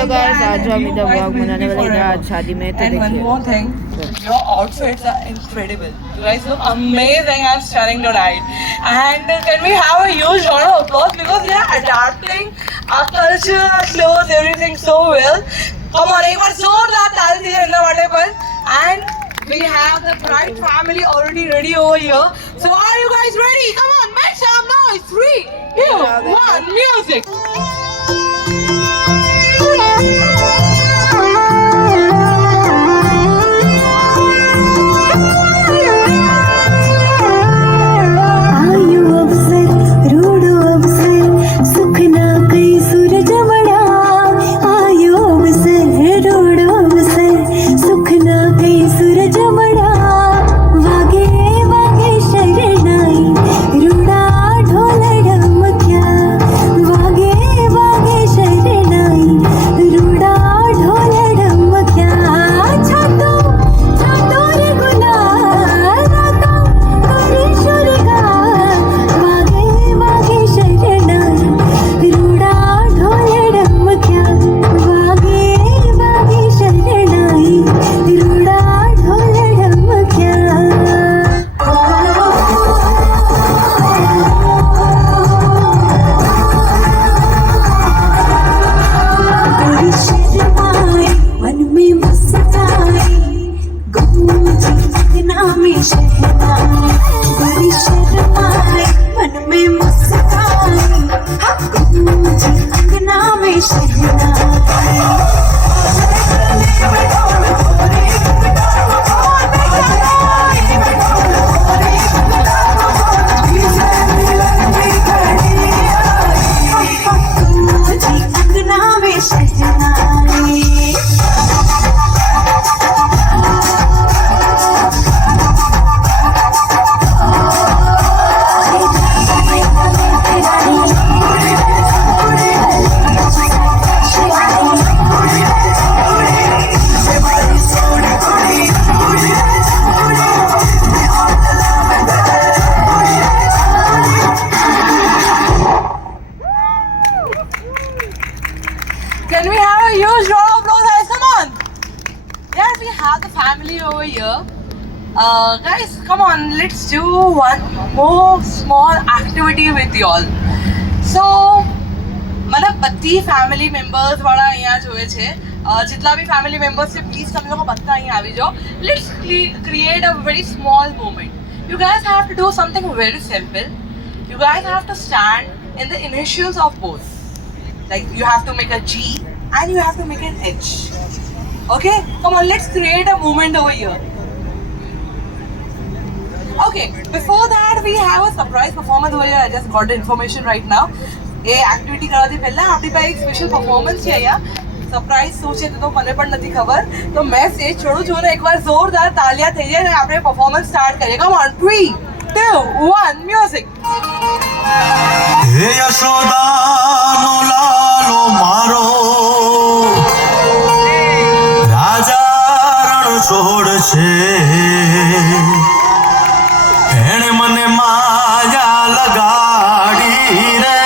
Hello guys, आज हम इधर व्लॉग बनाने वाले हैं आज शादी में, तो And one देखिए। more thing, your outfits are incredible. You guys look amazing. I'm stunning tonight. And can we have a huge round of applause because they are adapting our culture, our clothes, everything so well. Come on, एक बार जोरदार ताली दीजिए इनके वाले पर. And we have the bride family already ready over here. So are you guys ready? Come on, make some noise. 3, 2, 1, music. Can we have a huge round of applause, guys? Come on. Yes, we have the family over here. Guys, come on. Let's do one more small activity with you all. So, मतलब बत्ती family members वाला અહીંયા જોવે છે જેટલા બી family members છે please તમે લોકો બધા અહીંયા આવી જાઓ. Let's create a very small moment. You guys have to do something very simple. You guys have to stand in the initials of both. Like you have to make a G and you have to make an H. Okay? Come on, let's create a moment over here. Okay, before that we have a surprise performance over here. I just got the information right now. ये activity कराती पहला आपकी पास एक special performance है यहाँ surprise सोचे तो મને પણ નથી ખબર તો मैं स्टेज छोड़ू છું ને એકવાર જોરદાર તાલિયા થઈ જાય અને આપણે પરફોર્મન્સ સ્ટાર્ટ કરીએ. Come on 3 2 1 music. હે યશોદાનો લાલો મારો રાજા રણ છોડ છે એણે મને માયા લગાડી રે.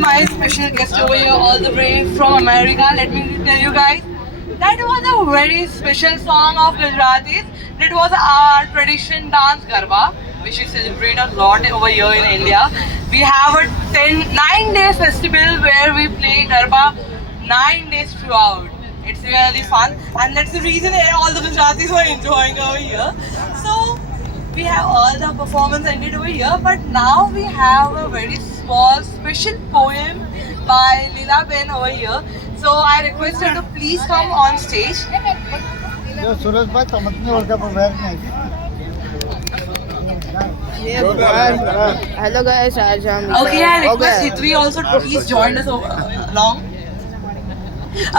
my special guest over here, all the way from America. Let me tell you guys, that was a very special song of Gujaratis. It was our tradition dance Garba, which we celebrate a lot over here in India. We have a 9 days festival where we play Garba 9 days throughout. It's really fun, and that's the reason that all the Gujaratis were enjoying over here. So we have all the performance ended over here, but now we have a very small special poem by Leela Ben over here. So I request her to please come on stage. जो सूरज भाई तमतनी और जब बैठ नहीं hello guys, आज हम Okay, I request Hitri also to please join us along.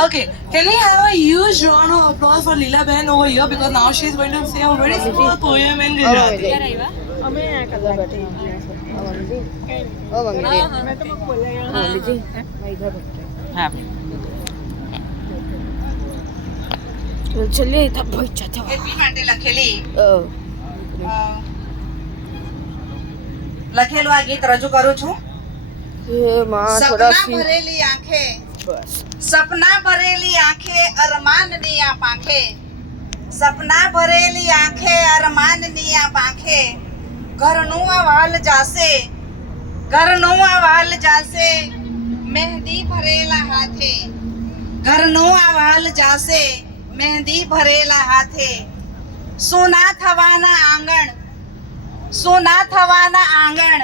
Okay, can we have a huge round of applause for Leela Ben over here, because now she is going to say a very small poem in Gujarati. ચલીએ તો ભાઈ ચાચા happy માટે લખેલી લખેલું આ ગીત રજૂ કરું છું. ये माँ थोड़ा સપના सी ભરેલી આંખે बस સપના ભરેલી આંખે અરમાનની આ પાંખે સપના ભરેલી આંખે અરમાનની આ પાંખે ઘરનું આ વાલ જાશે ઘરનું આ વાલ જાશે મહેંદી ભરેલા હાથે ઘરનું આ વાલ જાશે મહેંદી ભરેલા હાથે સોના થવાના આંગણ સોના થવાના આંગણ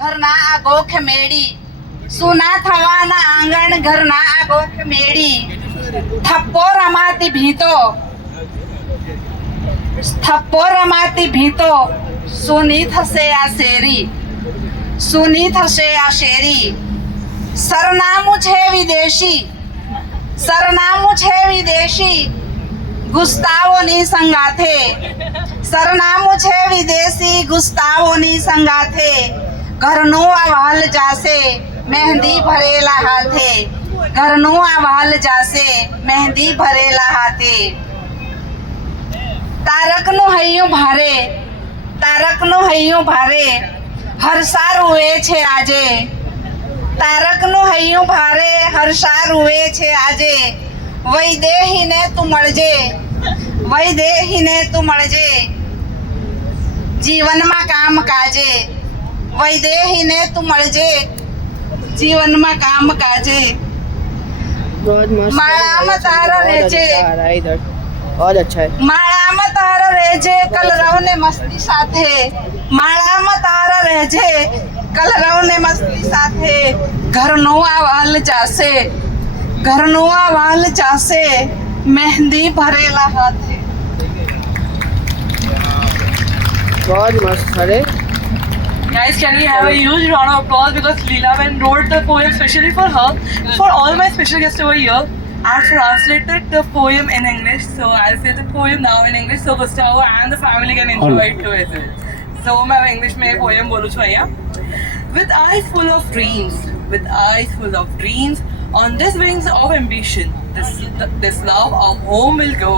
ઘરના આ ગોખ મેળી સોના થવાના આંગણ ઘરના આ ગોખ મેળી થપ્પો રમાતી ભીતો સોની થશે આ શેરી સોની થશે આ શેરી સરનામું છે વિદેશી સરનામું છે વિદેશી ગુસ્તાવોની સંગાથે સરનામું છે વિદેશી ગુસ્તાવોની સંગાથે ઘરનું આ વાલ જાશે મહેંદી ભરેલા હાથે ઘરનું આ વાલ જાશે મહેંદી ભરેલા હાથે તારકનું હૈયું ભારે હર્ષા રૂવે છે આજે તારકનું હૈયું ભારે હર્ષા રૂવે છે આજે વૈદેહીને તું મળજે જીવનમાં કામ કાજે વૈદેહીને તું મળજે જીવનમાં કામ કાજે बहुत मस्त माळाમાં તારા રહેજે इधर बहुत अच्छा है માળામાં તારા રહેજે કલરવને મસ્તી સાથે માળામાં તારા રહેજે કલરવને મસ્તી સાથે ઘરનું આ વાલ જાશે ઘરનું આ વાલ જાશે મહેંદી ભરેલા હાથે. बहुत मस्त अरे Guys, can we have a huge round of applause, because Leela Ben wrote the poem specially for her. For all my special guests over here, I translated the poem in English, so I'll say the poem now in English so Gustavo and the family can enjoy it too as well. So मैं English में poem बोलूँ छू यहाँ. With eyes full of dreams, on these wings of ambition, this love of home will go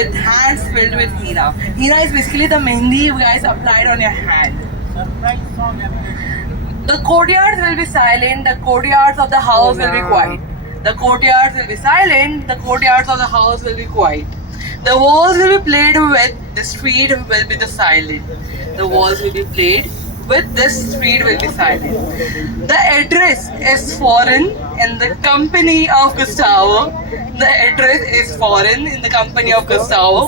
with hands filled with henna. Henna is basically the mehndi you guys applied on your hand. The courtyards will be silent, the courtyards of the house will be quiet. The courtyards will be silent, the courtyards of the house will be quiet. The walls will be played with, the street will be the silent. The walls will be played with, this street will be silent. The address is foreign in the company of Gustavo. The address is foreign in the company of Gustavo.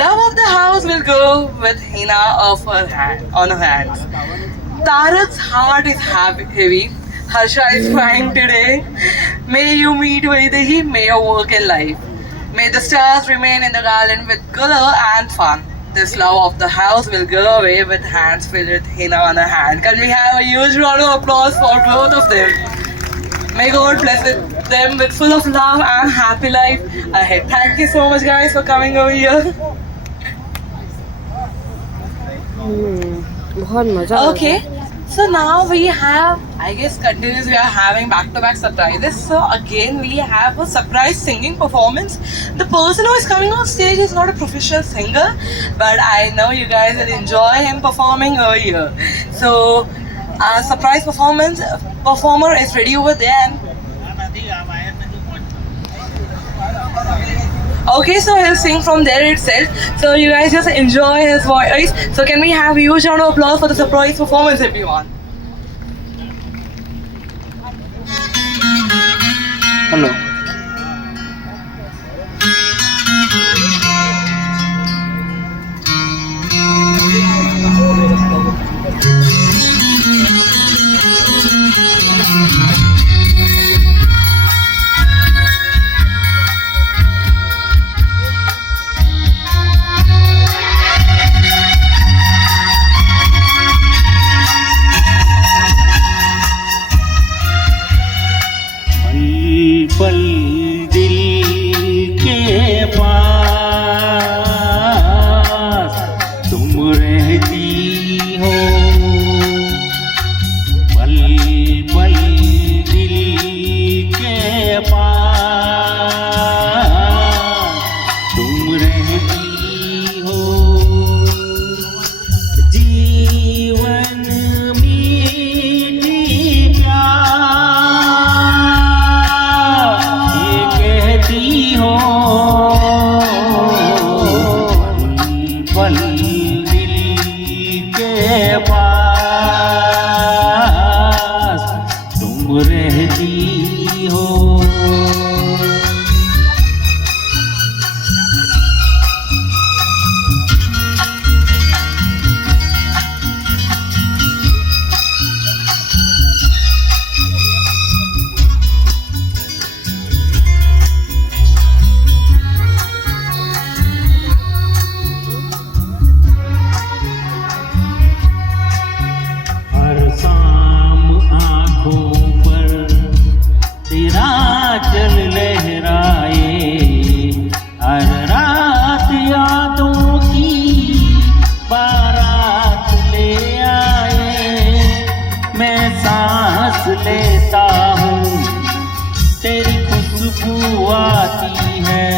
Love of the house will go with henna of her hand, on her hands. Tarak's heart is heavy. Harsha is crying today. May you meet Vaidehi, may your work in life. May the stars remain in the garden with color and fun. This love of the house will go away with hands filled with henna on her hand. Can we have a huge round of applause for both of them? May God bless them with full of love and happy life ahead. Thank you so much guys for coming over here. बहुत मजा Okay, so now we have, I guess continuous we are having back-to-back surprises. So again we have a surprise singing performance. The person who is coming on stage is not a professional singer, but I know you guys will enjoy him performing over here. So surprise performance performer is ready over there. Okay, so he'll sing from there itself. So you guys just enjoy his voice. So can we have a huge round of applause for the surprise performance, everyone? Hello. पल दिल के पास तुम रहती हो, पल पल दिल के पास तुम रहती हो। जीवन मीठी प्यार ये कहती हो, पल दिल के पास तुम रहती हो। हर शाम आँखों पर तेरा चल लहराए, हर रात यादों की बारात ले आए। मैं सांस लेता हूँ तेरी खुशबू आती है,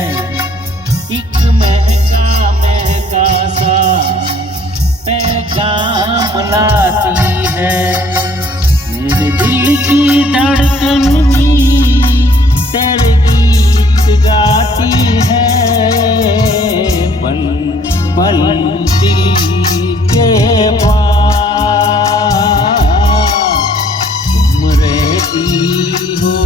एक महका महका सा पैगाम लाती है। मेरे दिल की धड़कन भी तेरे गीत गाती है, पल पल दिल के पास तुम रहती हो।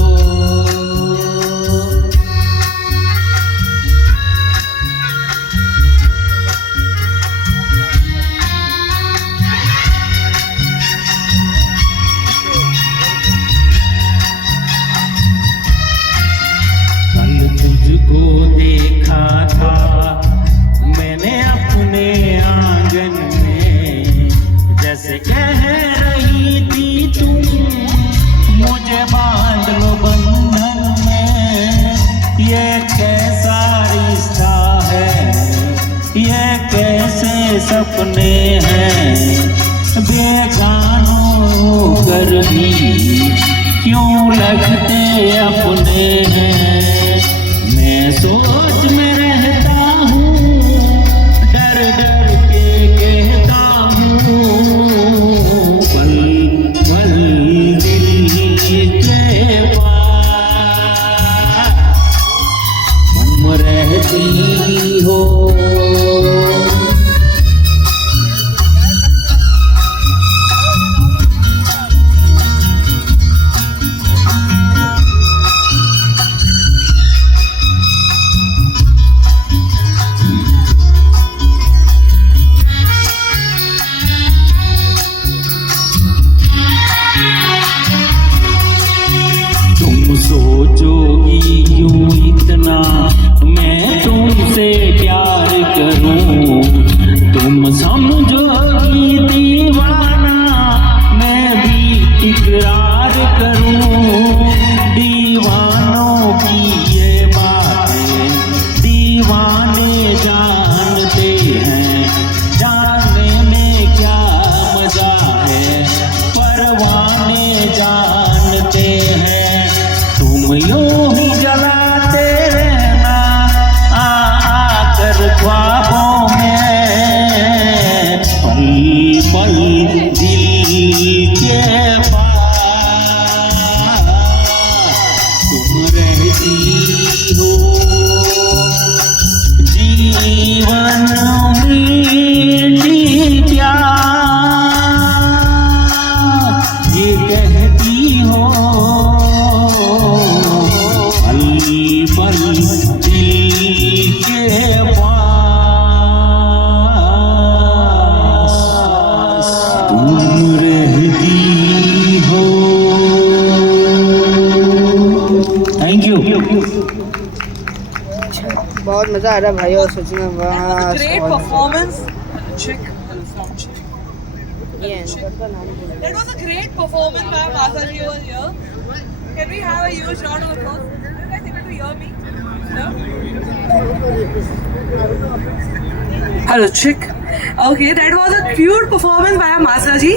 कल तुझको देखा था मैंने अपने आंगन में, जैसे कह रही थी तुम मुझे बांध लो बंधन में। ये कैसा रिश्ता है, ये कैसे सपने हैं, बेगानों होकर भी क्यों लगते अपने हैं। मैं सोच में रहता हूँ, डर डर के कहता हूँ, पल पल दिल के पास तुम रहती हो। तुम सोचोगी क्यों इतना मैं तुमसे प्यार करूं, तुम समझोगी दीवाना मैं भी इकरार करूं। दीवानों की ये बातें दीवाने जानते हैं, जानने में क्या मजा है परवाने जानते हैं। तुम यूं ही जलाते रहना आकर ख्वाबों में, पल पल दिल के पास रहती हो जीवन मीठी प्यार ये कहती हो पल पल दिल के पास तुम रहती हो। Thank you. बहुत मजा आ रहा है भाई और सच में That was a वाह great performance. Chick. ये इनका नाम बोलो। That was a great performance by Masaji over here. Can we have a huge round of applause? Are you guys able to hear me? No? Hello, chick. Okay, that was a cute performance by Masaji.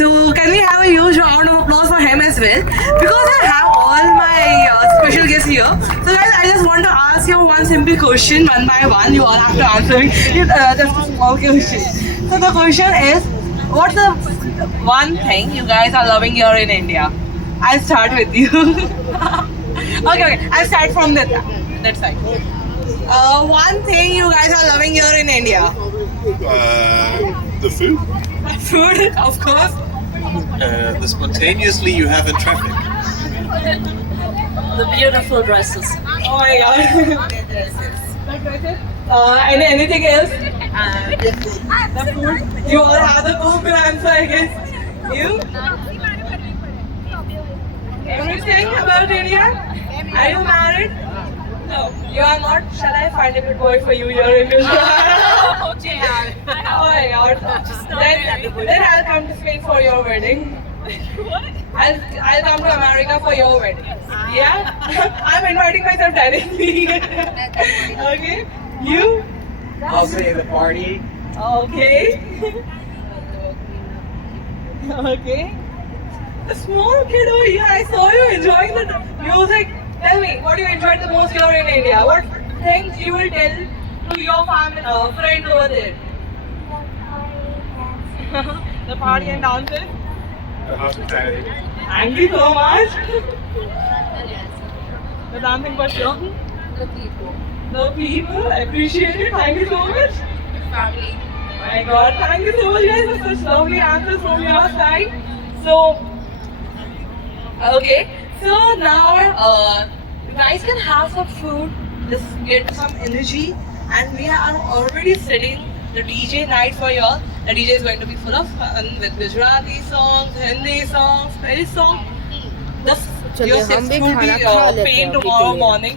So, can we have a huge round of applause for him as well? Because I have all my special guests here. So, guys, I just want to ask you one simple question, one by one. You all have to answer me. Just a small question. So, the question is, what's the one thing you guys are loving here in India? I'll start with you. okay, I'll start from that side. One thing you guys are loving here in India? The food, Food, of course. the spontaneously you have in traffic. The beautiful dresses. Oh my god. Anything else? The food. You all have the common answer, I guess. You? Everything about India? Are you married? No. You are not? Shall I find a good boy for you here in Gujarat? Oh my god. Then I'll come to Spain for your wedding. What? I'll come to America for your wedding. Yeah? I'm inviting myself directly. Okay? You? I'll say the party. Okay. Okay. The small kid over here, I saw you enjoying the music. Tell me, what do you enjoy the most here in India? What things you will tell to your family, friends over there? The party and dances. The hospitality. Thank you so much. The dancing for sure. The people, I appreciate it. Thank you so much. Family. My God, thank you so much, guys, for such lovely answers from your side. So, okay, so now you guys can have some food, just get some energy, and we are already setting the DJ night for y'all. The DJ is going to be full of fun with Gujarati songs, Hindi songs, Spanish songs. Your चलिए हम shift भी will खाना be खा लेते हैं paid अभी के tomorrow लिए। morning.